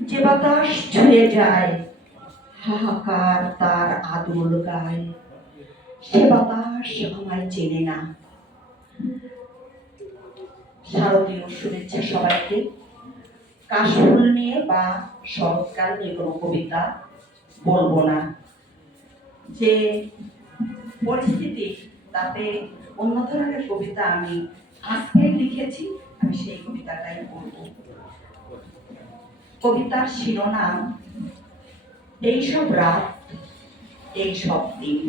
যে বাতাস ছুঁয়ে যায়, হাহাকার তার আদুল গায়। সে বাতাস আমায় চেনে না। শারদীয় শুভেচ্ছা সবাইকে। কাশফুল নিয়ে বা শরৎকাল নিয়ে কোনো কবিতা বলব না। যে পরিস্থিতি, তাতে অন্য ধরনের কবিতা আমি আজকে লিখেছি, আমি সেই কবিতাটাই বলব। কবিতার শিরোনাম, এইসব রাত, এইসব দিন।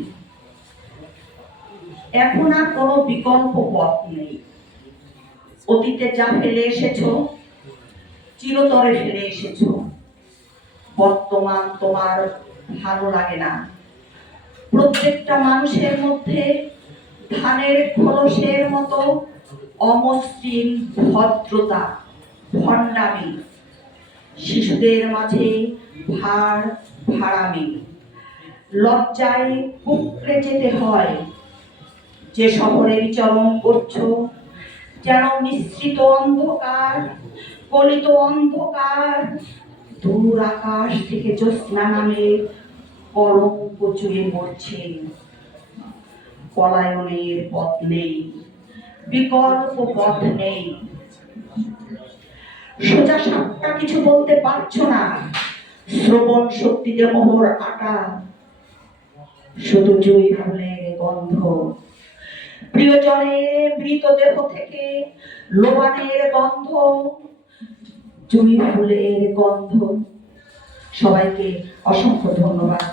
এখন আর কোনো বিকল্প পথ নেই। অতীতে যা ফেলে এসেছ, চিরতরে ফেলে এসেছ। বর্তমান তোমার ভালো লাগে না। প্রত্যেকটা মানুষের মধ্যে ধানের খোলসের মতো অমসৃণ ভদ্রতা, ভণ্ডামি শিশুদের মাঝে ভার ভাড়ামি লজ্জায় কুকড়ে যেতে হয় যে শহরে বিচরণ করছ, যেন মিশ্রিত অন্ধকার, কলিত অন্ধকার, দূর আকাশ থেকে জ্যোৎস্না নামে কলঙ্ক চুয়ে মরছে। পলায়নের পথ নেই, বিকল্প পথ নেই। সোজা সাপটা কিছু বলতে পারছ না? শ্রবণ শক্তিতে মোহর আটা, শুধু জুই ফুলের গন্ধ। প্রিয়জনের মৃতদেহ থেকে লোবানের গন্ধ, জুই ফুলের গন্ধ। সবাইকে অসংখ্য ধন্যবাদ।